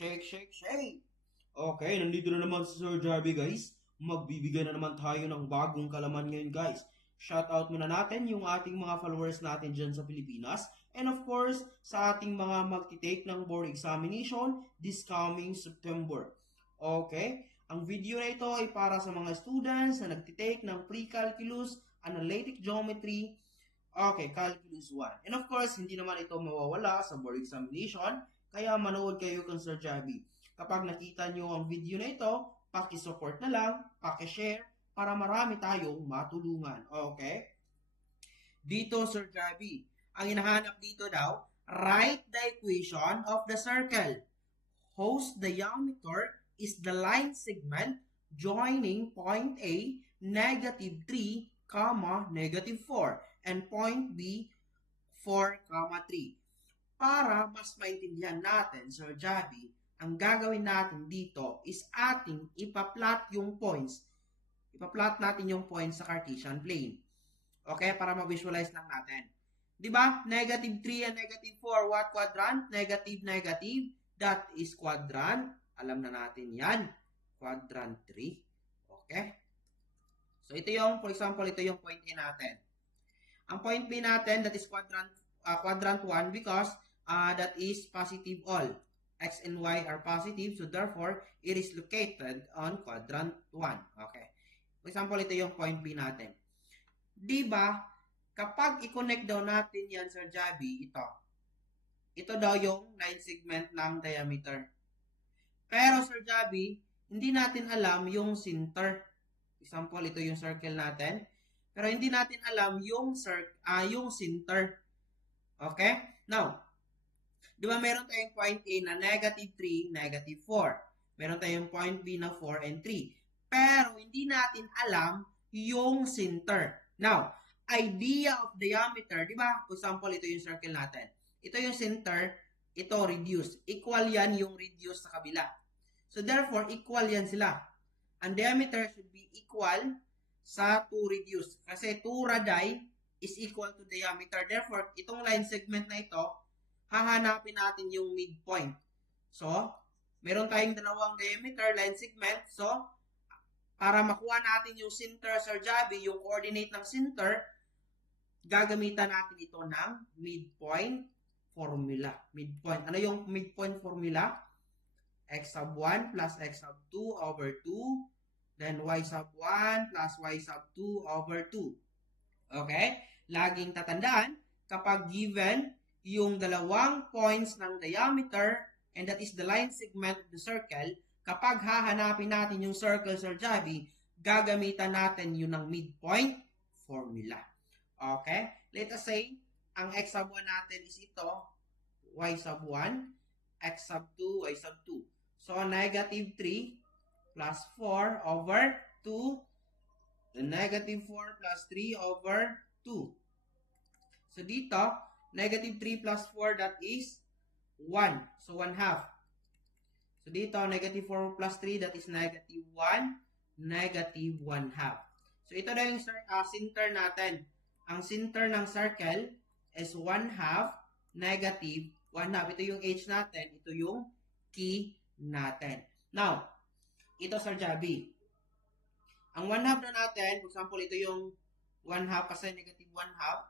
Shake, shake, shake! Okay, nandito na naman si Sir Jarby guys. Magbibigay na naman tayo ng bagong kalaman ngayon guys. Shoutout muna natin yung ating mga followers natin dyan sa Pilipinas. And of course, sa ating mga magti-take ng board examination this coming September. Okay, ang video na ito ay para sa mga students na nagti-take ng pre-calculus, analytic geometry, okay, calculus 1. And of course, hindi naman ito mawawala sa board examination. Kaya manood kayo kang Sir Javi. Kapag nakita nyo ang video na ito, paki-support na lang, paki-share, para marami tayong matulungan. Okay? Dito, Sir Javi, ang hinahanap dito daw, write the equation of the circle whose diameter is the line segment joining point A, negative 3, negative 4, and point B, 4, 3. Para mas maintindihan natin, Sir Javi, ang gagawin natin dito is ating ipa-plot yung points. Ipa-plot natin yung points sa Cartesian plane. Okay? Para ma-visualize lang natin. Di ba? Negative 3 and negative 4, what quadrant? Negative, negative. That is quadrant. Alam na natin yan. Quadrant 3. Okay? So, ito yung, for example, ito yung point A natin. Ang point B natin, that is quadrant 1 because that is positive all. X and Y are positive, so therefore, it is located on quadrant 1. Okay. For example, ito yung point B natin. Diba, kapag i-connect daw natin yan, Sir Javi, ito. Ito daw yung line segment ng diameter. Pero, Sir Javi, hindi natin alam yung center. Example, ito yung circle natin. Pero hindi natin alam yung center. Okay? Now, di ba meron tayong point A na negative 3, negative 4. Meron tayong point B na 4 and 3. Pero hindi natin alam yung center. Now, idea of diameter, di ba? For example, ito yung circle natin. Ito yung center, ito radius. Equal yan yung radius sa kabila. So therefore, equal yan sila. Ang diameter should be equal sa 2 radius. Kasi 2 radii is equal to diameter. Therefore, itong line segment na ito, hahanapin natin yung midpoint. So, meron tayong dalawang diameter line segment. So, para makuha natin yung center, Sir Javi, yung coordinate ng center, gagamitan natin ito ng midpoint formula. Midpoint. Ano yung midpoint formula? X sub 1 plus X sub 2 over 2. Then, Y sub 1 plus Y sub 2 over 2. Okay? Laging tatandaan, kapag given yung dalawang points ng diameter, and that is the line segment of the circle, kapag hahanapin natin yung circle, Sir Javi, gagamitan natin yun ng midpoint formula. Okay? Let us say, ang X sub 1 natin is ito, Y sub 1, X sub 2, Y sub 2. So, negative 3 plus 4 over 2, the negative 4 plus 3 over 2. So, dito, negative 3 plus 4, that is 1. So, 1 half. So, dito, negative 4 plus 3, that is negative 1, negative 1 half. So, ito na yung center natin. Ang center ng circle is 1 half, negative 1 half. Ito yung H natin. Ito yung key natin. Now, ito, Sir Javi. Ang 1 half na natin, for example, ito yung 1 half kasi negative 1 half.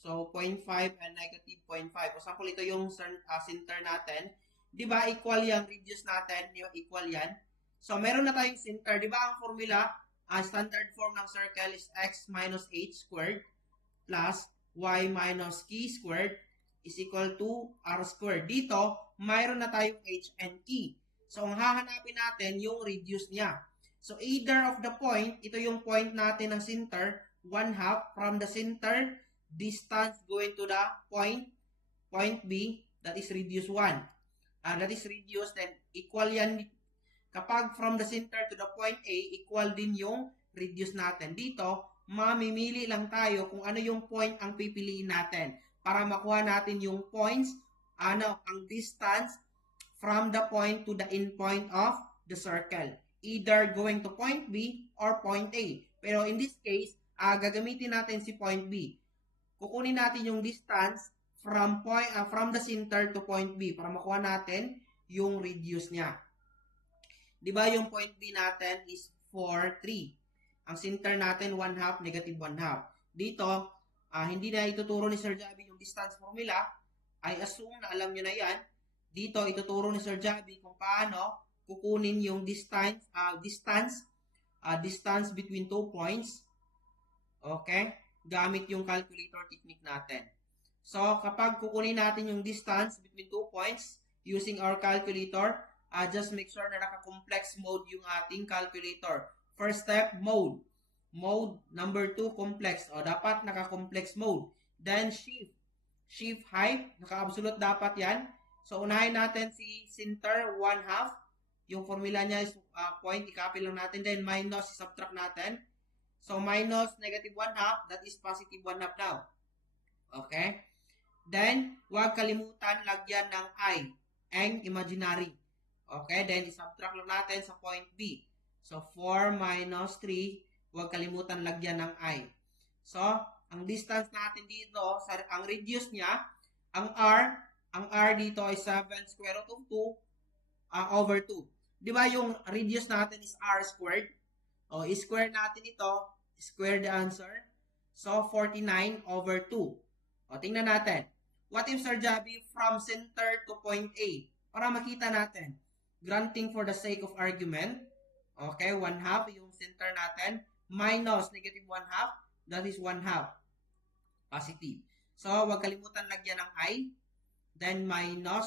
So, 0.5 and negative 0.5. For example, ito yung center natin. Di ba, equal yung radius natin. Di ba, equal yan. So, meron na tayong center. Di ba, ang formula, standard form ng circle is x minus h squared plus y minus k squared is equal to r squared. Dito, mayroon na tayong h and k. So, ang hahanapin natin yung radius niya. So, either of the point, ito yung point natin ng center, 1 half from the center, distance going to the point B, that is radius 1. That is radius, then equal yan. Kapag from the center to the point A, equal din yung radius natin. Dito, mamimili lang tayo kung ano yung point ang pipiliin natin para makuha natin yung points, ang distance from the point to the end point of the circle. Either going to point B or point A. Pero in this case, gagamitin natin si point B. Kukunin natin yung distance from the center to point B para makuha natin yung radius niya. Di ba yung point B natin is 4, 3. Ang center natin 1/2, negative 1/2. Dito, hindi na ituturo ni Sir Javi yung distance formula. I assume na alam nyo na yan. Dito, ituturo ni Sir Javi kung paano kukunin yung distance between 2 points. Okay? Gamit yung calculator technique natin. So, kapag kukunin natin yung distance between 2 points using our calculator, just make sure na naka-complex mode yung ating calculator. First step, mode. Mode number 2, complex. O, dapat naka-complex mode. Then, shift. Shift height. Naka-absolute dapat yan. So, unahin natin si center 1/2. Yung formula niya is point. I-copy lang natin. Then, minus, subtract natin. So, minus negative 1/2. That is positive 1/2 now. Okay? Then, huwag kalimutan lagyan ng I. Ang imaginary. Okay? Then, i-subtract lang natin sa point B. So, 4 minus 3. Huwag kalimutan lagyan ng I. So, ang distance natin dito, ang radius niya, ang R dito ay 7 square root of 2 over 2. Di ba yung radius natin is R squared? O, i-square natin ito. Square the answer. So, 49 over 2. O, tingnan natin. What if, Sir Javi, from center to point A? Para makita natin. Granting for the sake of argument. Okay, 1/2 yung center natin. Minus negative 1/2. That is 1/2. Positive. So, huwag kalimutan lagyan ng I. Then, minus.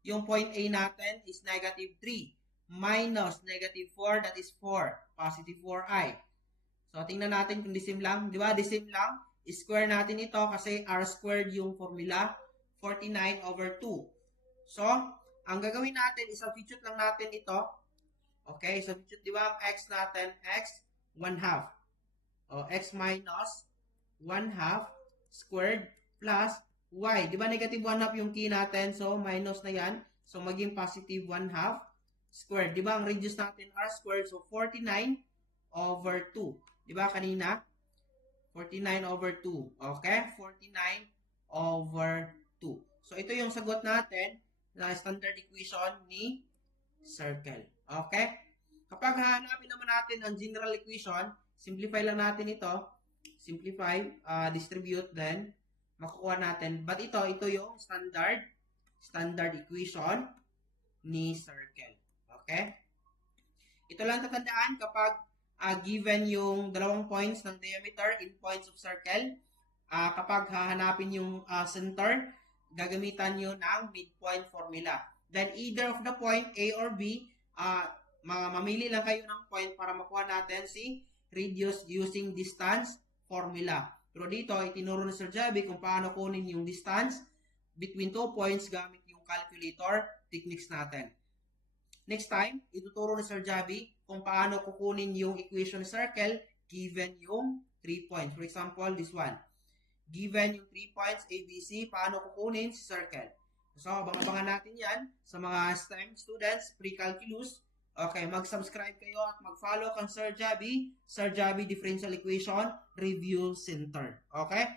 Yung point A natin is negative 3. Minus negative 4. That is 4. Positive 4I. So, tingnan natin kung the same lang. Di ba? The same lang. Square natin ito kasi R squared yung formula. 49 over 2. So, ang gagawin natin, i-substitute lang natin ito. Okay, substitute, di ba? Ang x natin, x, 1/2. O, x minus 1/2 squared plus y. Di ba negative 1/2 yung key natin? So, minus na yan. So, maging positive 1/2 squared. Di ba ang radius natin r squared? So, 49 over 2. Di ba kanina? 49 over 2. Okay? 49 over 2. So, ito yung sagot natin na standard equation ni circle. Okay? Kapag hahanapin naman natin ang general equation, simplify lang natin ito. Simplify, distribute, then makukuha natin. But ito yung standard equation ni circle. Okay? Ito lang tatandaan kapag given yung dalawang points ng diameter in points of circle, kapag hahanapin yung center, gagamitan nyo ng midpoint formula. Then either of the point A or B, mamili lang kayo ng point para makuha natin si radius using distance formula. Pero dito, itinuro ni Sir Javi kung paano kunin yung distance between 2 points gamit yung calculator techniques natin. Next time, ituturo ni Sir Javi kung paano kukunin yung equation circle given yung 3 points. For example, this one. Given yung 3 points, A, B, C, paano kukunin si circle. So, abang-abangan natin yan sa mga STEM students, pre-calculus. Okay, mag-subscribe kayo at mag-follow kang Sir Javi Differential Equation Review Center. Okay?